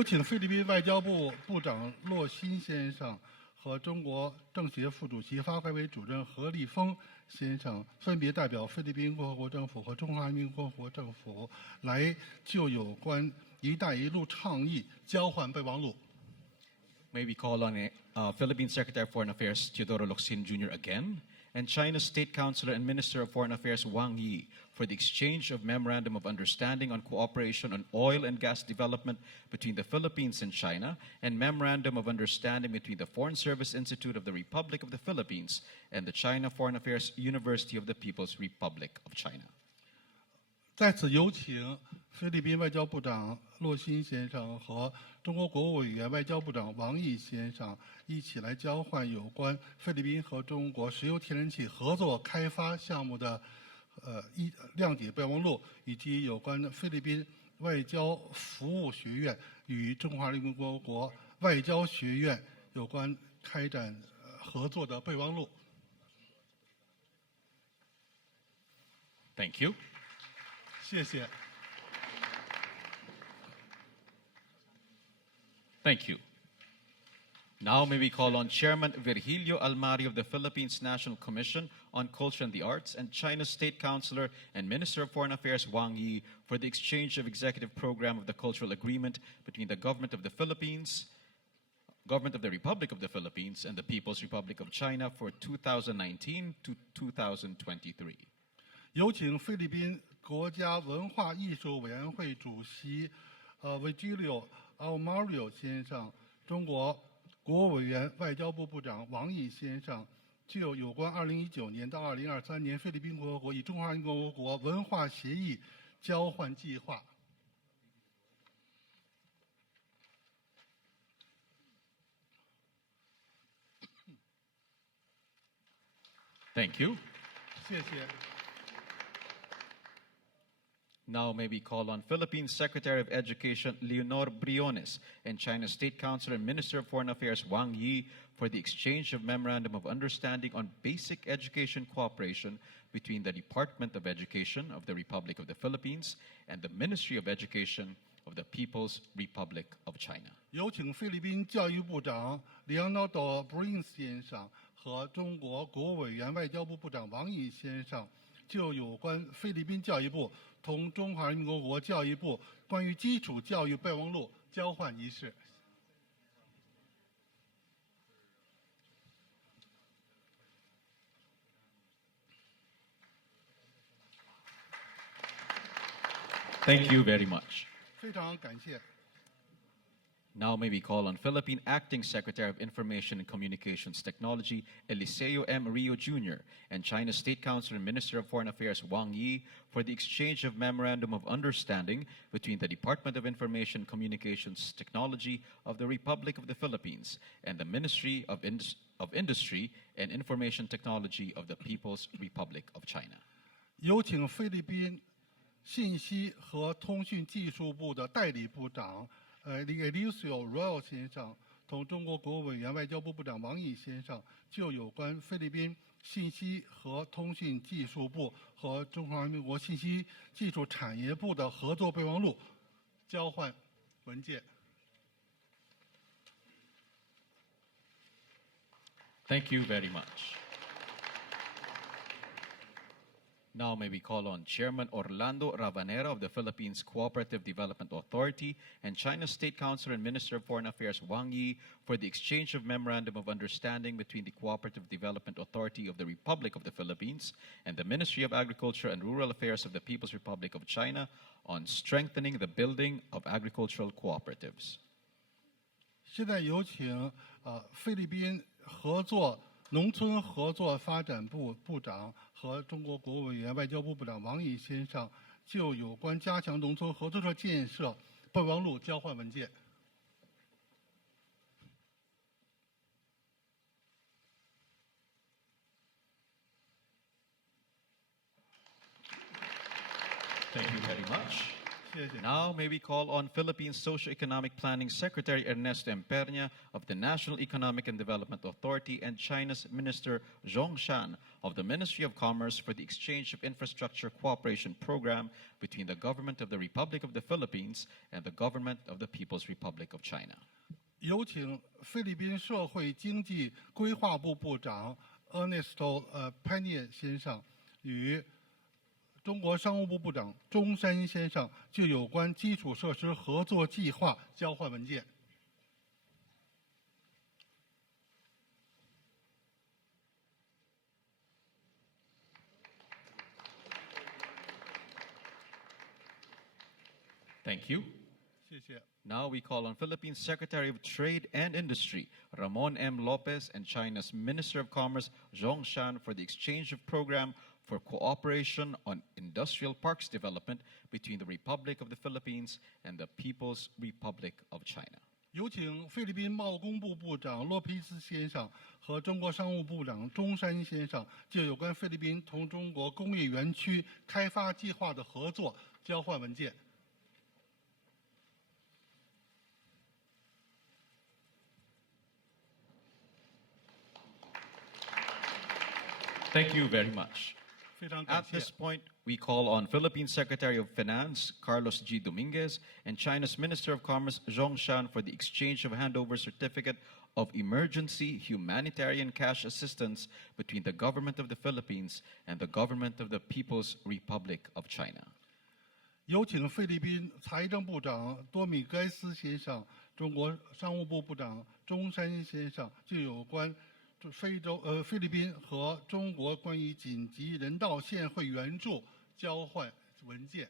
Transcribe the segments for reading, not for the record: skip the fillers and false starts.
有请菲律宾外交部部长洛辛先生和中国政协副主席、发改委主任何立峰先生分别代表菲律宾共和国政府和中华人民共和国政府来就有关“一带一路”倡议交换备忘录。May we call on Philippine Secretary of Foreign Affairs Teodoro Locsin Jr. again, and China's State Councilor and Minister of Foreign Affairs Wang Yi for the exchange of Memorandum of Understanding on Cooperation on Oil and Gas Development between the Philippines and China, and Memorandum of Understanding between the Foreign Service Institute of the Republic of the Philippines and the China Foreign Affairs University of the People's Republic of China. 在此有请菲律宾外交部长洛辛先生和中国国务委员外交部长王毅先生一起来交换有关菲律宾和中国石油天然气合作开发项目的谅解备忘录，以及有关菲律宾外交服务学院与中华人民共和国外交学院有关开展合作的备忘录。Thank you. 谢谢。Thank you. Now may we call on Chairman Virgilio Almari of the Philippines National Commission on Culture and the Arts and China's State Councilor and Minister of Foreign Affairs Wang Yi for the exchange of executive program of the Cultural Agreement between the Government of the Philippines, Government of the Republic of the Philippines, and the People's Republic of China for 2019 to 2023. 有请菲律宾国家文化艺术委员会主席Virgilio Almari 先生、中国国务委员外交部部长王毅先生就有关2019年到2023年菲律宾共和国与中华人民共和国文化协议交换计划。Thank you. 谢谢。Now may we call on Philippine Secretary of Education Leonor Briones and China's State Councilor and Minister of Foreign Affairs Wang Yi for the exchange of Memorandum of Understanding on Basic Education Cooperation between the Department of Education of the Republic of the Philippines and the Ministry of Education of the People's Republic of China. 有请菲律宾教育部长 Leonardo Briones 先生和中国国务委员外交部部长王毅先生就有关菲律宾教育部同中华人民共和国教育部关于基础教育备忘录交换仪式。Thank you very much. 非常感谢。Now may we call on Philippine Acting Secretary of Information and Communications Technology, Eliseo M. Rio Jr., and China's State Councilor and Minister of Foreign Affairs Wang Yi for the exchange of Memorandum of Understanding between the Department of Information and Communications Technology of the Republic of the Philippines and the Ministry of Industry and Information Technology of the People's Republic of China. 有请菲律宾信息和通讯技术部的代理部长Eliseo Royal 先生同中国国务委员外交部部长王毅先生就有关菲律宾信息和通讯技术部和中华人民共和国信息技术产业部的合作备忘录交换文件。Thank you very much. Now may we call on Chairman Orlando Ravanera of the Philippines Cooperative Development Authority and China's State Councilor and Minister of Foreign Affairs Wang Yi for the exchange of Memorandum of Understanding between the Cooperative Development Authority of the Republic of the Philippines and the Ministry of Agriculture and Rural Affairs of the People's Republic of China on strengthening the building of agricultural cooperatives. 现在有请菲律宾农村合作发展部部长和中国国务委员外交部部长王毅先生就有关加强农村合作社建设备忘录交换文件。Thank you very much. 谢谢。 Now may we call on Philippine Socio-Economic Planning Secretary Ernesto Empernia of the National Economic and Development Authority and China's Minister Zhong Shan of the Ministry of Commerce for the Exchange of Infrastructure Cooperation Program between the Government of the Republic of the Philippines and the Government of the People's Republic of China. 有请菲律宾社会经济规划部部长 Ernesto Pena 先生与中国商务部部长钟山先生就有关基础设施合作计划交换文件。 Thank you. 谢谢。 Now we call on Philippine Secretary of Trade and Industry, Ramon M. Lopez, and China's Minister of Commerce, Zhong Shan, for the exchange of program for cooperation on industrial parks development between the Republic of the Philippines and the People's Republic of China. 有请菲律宾贸工部部长洛皮斯先生和中国商务部长钟山先生就有关菲律宾同中国工业园区开发计划的合作交换文件。 Thank you very much. 非常感 At 谢。 this point, we call on Philippine Secretary of Finance, Carlos G. Dominguez, and China's Minister of Commerce, Zhong Shan, for the exchange of handover certificate of emergency humanitarian cash assistance between the government of the Philippines and the government of the People's Republic of China. 有请菲律宾财政部长多米盖斯先生、中国商务部部长钟山先生就有关菲律宾和中国关于紧急人道现惠援助交换文件。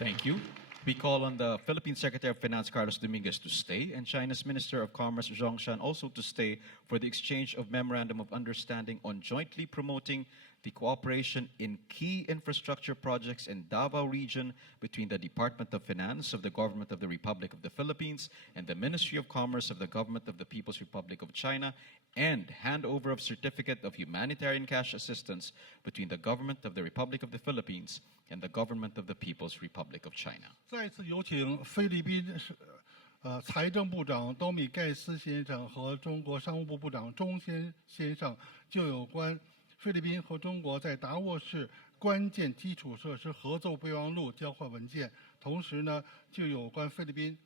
Thank you. We call on the Philippine Secretary of Finance, Carlos Dominguez, to stay, and China's Minister of Commerce, Zhong Shan, also to stay for the exchange of Memorandum of Understanding on jointly promoting the cooperation in key infrastructure projects in Davao region between the Department of Finance of the Government of the Republic of the Philippines and the Ministry of Commerce of the Government of the People's Republic of China, and handover of Certificate of Humanitarian Cash Assistance between the Government of the Republic of the Philippines and the Government of the People's Republic of China. 再次有请菲律宾财政部长多米盖斯先生和中国商务部部长钟先生就有关菲律宾和中国在达沃市关键基础设施合作备忘录交换文件，同时呢，就有关菲律宾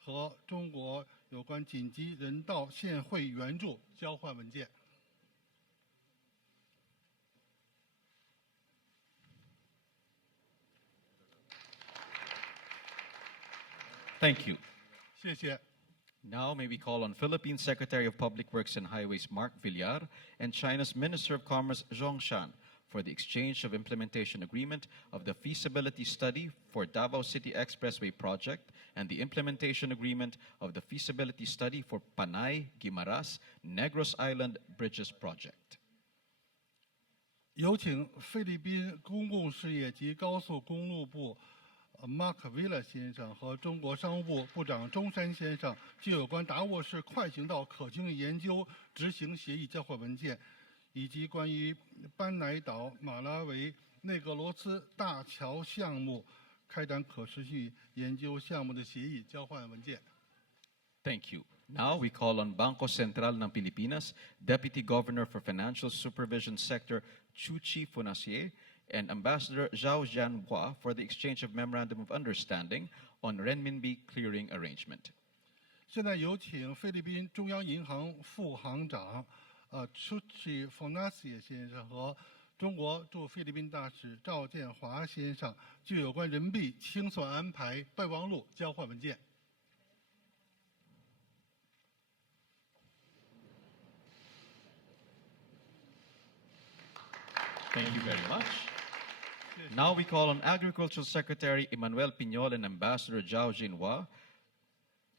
和中国有关紧急人道现惠援助交换文件。 Thank you. 谢谢。 Now may we call on Philippine Secretary of Public Works and Highways Mark Villar and China's Minister of Commerce Zhong Shan for the exchange of implementation agreement of the feasibility study for Davao City Expressway project and the implementation agreement of the feasibility study for Panay, Guimaras, Negros Island Bridges project. 有请菲律宾公共事业及高速公路部 Mark Villar 先生和中国商务部部长钟山先生就有关达沃市快行道可行性研究执行协议交换文件，以及关于班乃岛马拉维内格罗斯大桥项目开展可持续研究项目的协议交换文件。 Thank you. Now we call on Bangko Sentral ng Pilipinas, Deputy Governor for Financial Supervision Sector Chuchi Funacier, and Ambassador Zhao Jianhua for the exchange of Memorandum of Understanding on renminbi clearing arrangement. 现在有请菲律宾中央银行副行长Chuchi Funacier 先生和中国驻菲律宾大使赵建华先生就有关人民币清算安排备忘录交换文件。 Thank you very much. Now we call on Agricultural Secretary Emmanuel Piñol and Ambassador Zhao Jinhua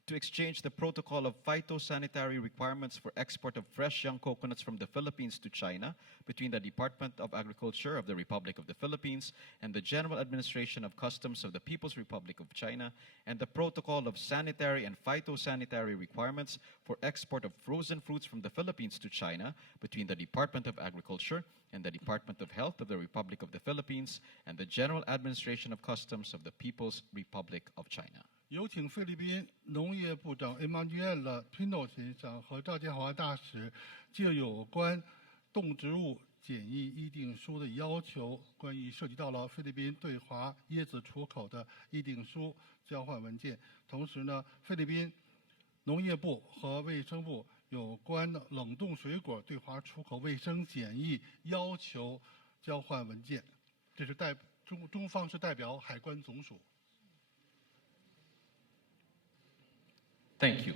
to exchange the protocol of phytosanitary requirements for export of fresh young coconuts from the Philippines to China between the Department of Agriculture of the Republic of the Philippines and the General Administration of Customs of the People's Republic of China, and the protocol of sanitary and phytosanitary requirements for export of frozen fruits from the Philippines to China between the Department of Agriculture and the Department of Health of the Republic of the Philippines and the General Administration of Customs of the People's Republic of China. 有请菲律宾农业部长 Emmanuel Pino 先生和赵建华大使就有关动植物检疫议定书的要求，关于涉及到了菲律宾对华椰子出口的议定书交换文件。同时呢，菲律宾农业部和卫生部有关的冷冻水果对华出口卫生检疫要求交换文件。这是中方是代表海关总署。 Thank you.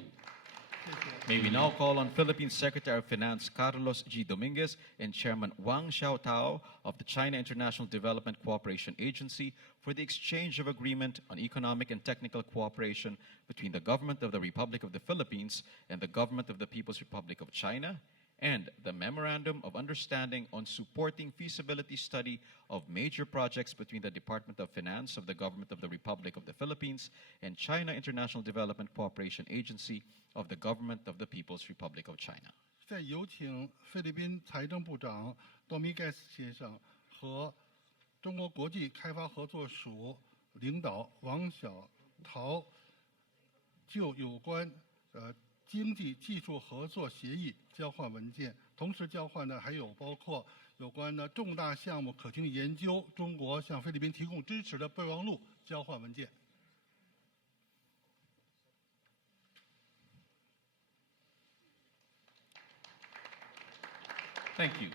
May we now call on Philippine Secretary of Finance Carlos G. Dominguez and Chairman Wang Xiaotao of the China International Development Cooperation Agency for the exchange of agreement on economic and technical cooperation between the Government of the Republic of the Philippines and the Government of the People's Republic of China, and the Memorandum of Understanding on supporting feasibility study of major projects between the Department of Finance of the Government of the Republic of the Philippines and China International Development Cooperation Agency of the Government of the People's Republic of China. 现在有请菲律宾财政部长多米盖斯先生和中国国际开发合作署领导王小桃就有关经济技术合作协议交换文件，同时交换的还有包括有关的重大项目可经研究，中国向菲律宾提供支持的备忘录交换文件。Thank you.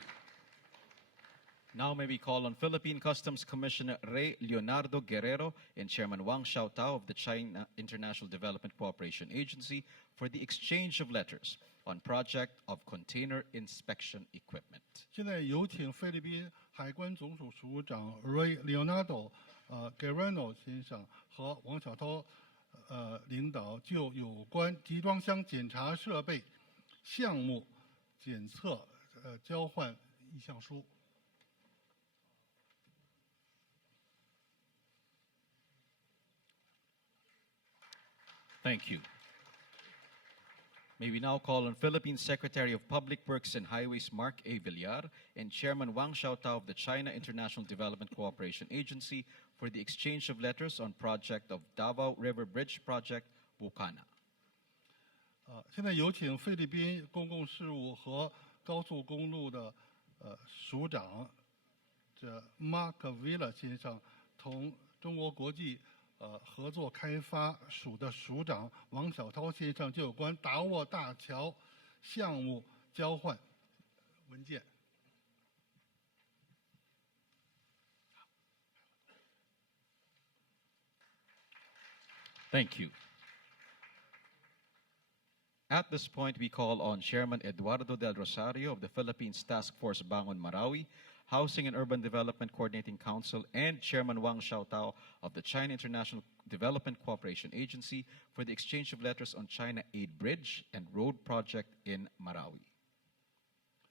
Now may we call on Philippine Customs Commissioner Rey Leonardo Guerrero and Chairman Wang Xiaotao of the China International Development Cooperation Agency for the exchange of letters on project of container inspection equipment. 现在有请菲律宾海关总署署长 Rey Leonardo Guerrero 先生和王小涛领导就有关集装箱检查设备项目检测交换意向书。 Thank you. May we now call on Philippine Secretary of Public Works and Highways Mark A. Villar and Chairman Wang Xiaotao of the China International Development Cooperation Agency for the exchange of letters on project of Davao River Bridge Project, Bukana. 现在有请菲律宾公共事务和高速公路的署长Mark Villar 先生同中国国际 合作开发署的署长王小涛先生就有关达沃大桥项目交换文件。Thank you. At this point, we call on Chairman Eduardo Del Rosario of the Philippines Task Force Bangon Marawi, Housing and Urban Development Coordinating Council, and Chairman Wang Xiaotao of the China International Development Cooperation Agency for the exchange of letters on China Aid Bridge and Road Project in Marawi.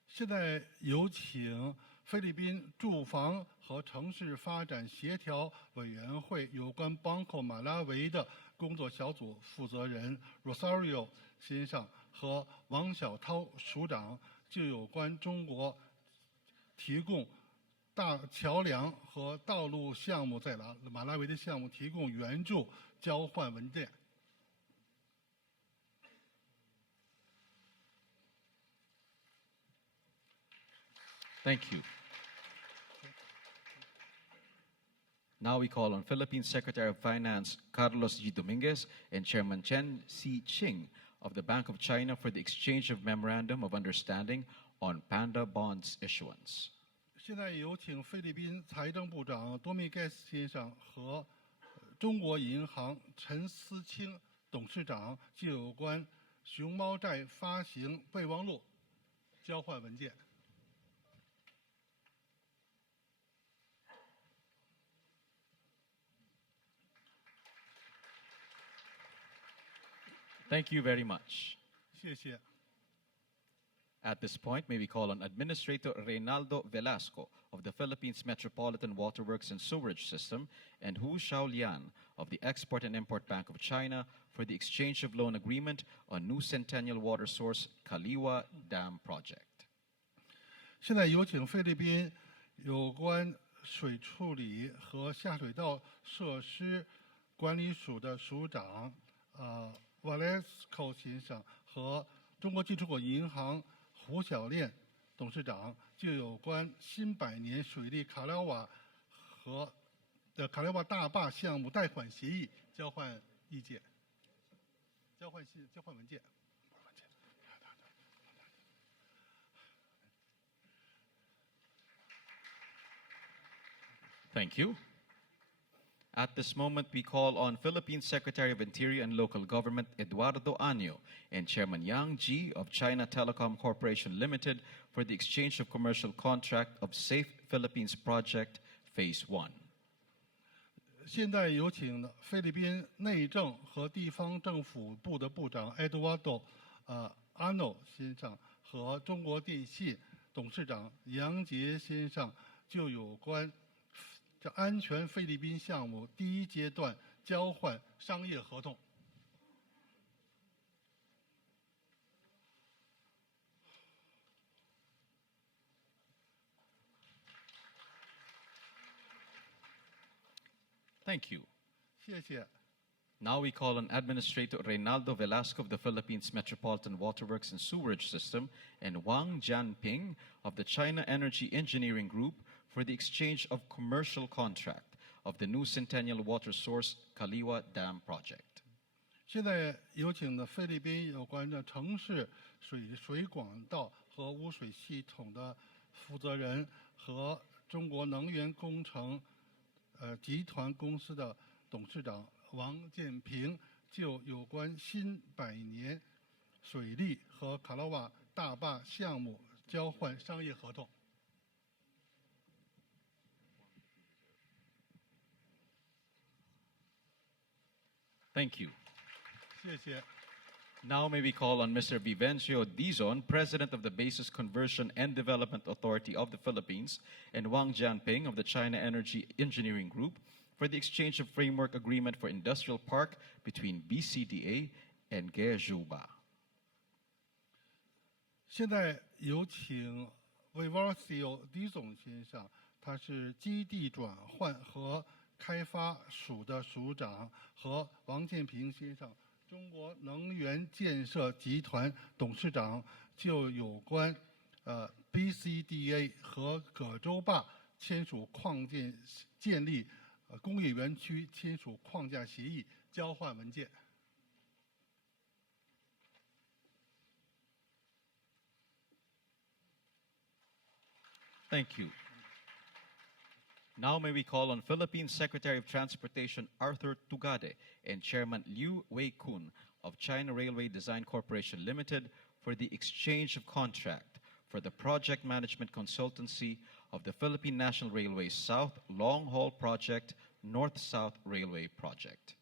现在有请菲律宾住房和城市发展协调委员会有关邦口马拉维的工作小组负责人 Rosario 先生和王小涛署长就有关中国 提供大桥梁和道路项目在马拉维的项目提供援助交换文件。Thank you. Now we call on Philippine Secretary of Finance Carlos G. Dominguez and Chairman Chen Si-ching of the Bank of China for the exchange of Memorandum of Understanding on Panda Bonds issuance. 现在有请菲律宾财政部长多米盖斯先生和中国银行陈思清董事长就有关熊猫债发行备忘录交换文件。Thank you very much. 谢谢。 At this point, may we call on Administrator Reynaldo Velasco of the Philippines Metropolitan Waterworks and Sewerage System and Hu Shaolian of the Export and Import Bank of China for the exchange of loan agreement on new Centennial Water Source Kaliwa Dam Project. 现在有请菲律宾有关水处理和下水道设施管理署的署长Velasco 先生和中国进出口银行胡小练董事长就有关新百年水利卡廖瓦和卡廖瓦大坝项目贷款协议交换意见，交换文件。 Thank you. At this moment, we call on Philippine Secretary of Interior and Local Government Eduardo Año and Chairman Yang Ji of China Telecom Corporation Limited for the exchange of commercial contract of Safe Philippines Project Phase 1. 现在有请菲律宾内政和地方政府部的部长 Eduardo Ano 先生和中国电信董事长杨杰先生就有关安全菲律宾项目第一阶段交换商业合同。 Thank you. 谢谢。 Now we call on Administrator Reynaldo Velasco of the Philippines Metropolitan Waterworks and Sewerage System and Wang Jianping of the China Energy Engineering Group for the exchange of commercial contract of the new Centennial Water Source Kaliwa Dam Project. 现在有请的菲律宾有关的城市水管道和污水系统的负责人和中国能源工程集团公司的董事长王建平就有关新百年水利和卡拉瓦大坝项目交换商业合同。 Thank you. 谢谢。 Now may we call on Mr. Vivencio Dizon, President of the Basis Conversion and Development Authority of the Philippines, and Wang Jianping of the China Energy Engineering Group for the exchange of framework agreement for industrial park between BCDA and Gejuba. 现在有请 Vivencio Dizon 先生，他是基地转换和开发署的署长，和王建平先生，中国能源建设集团董事长，就有关BCDA 和葛洲坝签署矿建立工业园区签署框架协议交换文件。 Thank you. Now may we call on Philippine Secretary of Transportation Arthur Tugade and Chairman Liu Wei-kun of China Railway Design Corporation Limited for the exchange of contract for the project management consultancy of the Philippine National Railway South Long Haul Project North-South Railway Project.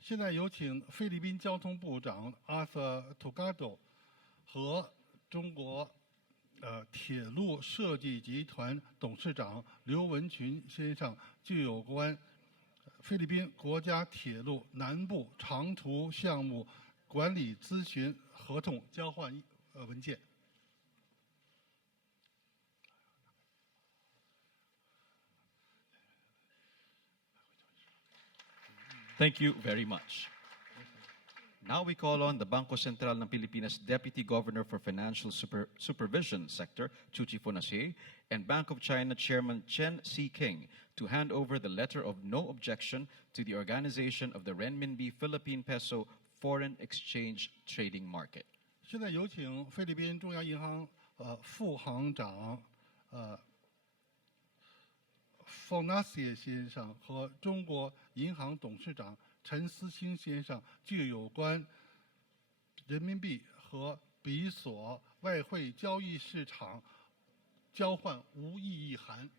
现在有请菲律宾交通部长 Arthur Tugado 和中国铁路设计集团董事长刘文群先生就有关菲律宾国家铁路南部长途项目管理咨询合同交换文件。 Thank you very much. Now we call on the Bangko Sentral ng Pilipinas Deputy Governor for Financial Supervision Sector, Chuchi Fonacier, and Bank of China Chairman Chen Si-king to hand over the letter of no objection to the organization of the Renminbi Philippine Peso Foreign Exchange Trading Market. 现在有请菲律宾中央银行副行长Fonacier 先生和中国银行董事长陈思清先生就有关人民币和比索外汇交易市场交换无异议函。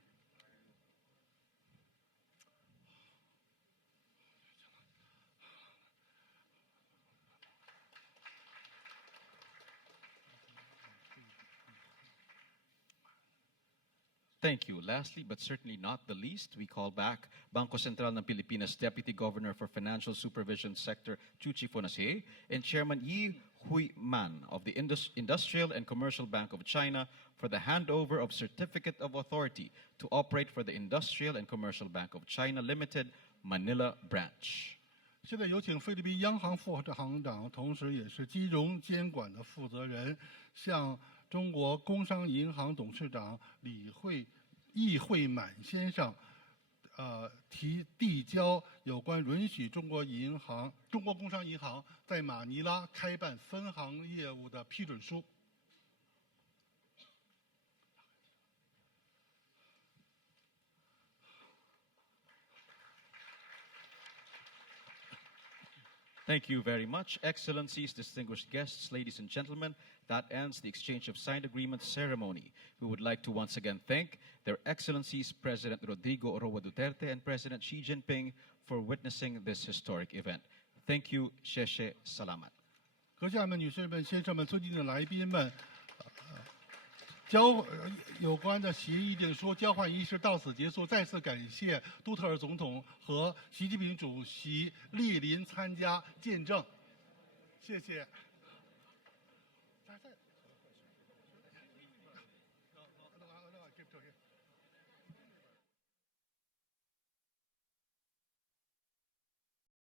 Thank you. Lastly, but certainly not the least, we call back Bangko Sentral ng Pilipinas Deputy Governor for Financial Supervision Sector Chuchi Fonase and Chairman Yi Hui Man of the Industrial and Commercial Bank of China for the handover of Certificate of Authority to operate for the Industrial and Commercial Bank of China Limited, Manila Branch. 现在有请菲律宾央行副行长，同时也是金融监管的负责人，向中国工商银行董事长易会满先生，递交有关允许中国工商银行在马尼拉开办分行业务的批准书。Thank you very much. Excellencies, distinguished guests, ladies and gentlemen, that ends the exchange of signed agreements ceremony. We would like to once again thank Their Excellencies President Rodrigo Duterte and President Xi Jinping for witnessing this historic event. Thank you. Sheshe Salamat. 阁下们、女士们、先生们、尊敬的来宾们，有关的协议订书交换仪式到此结束。再次感谢杜特尔总统和习近平主席莅临参加见证，谢谢。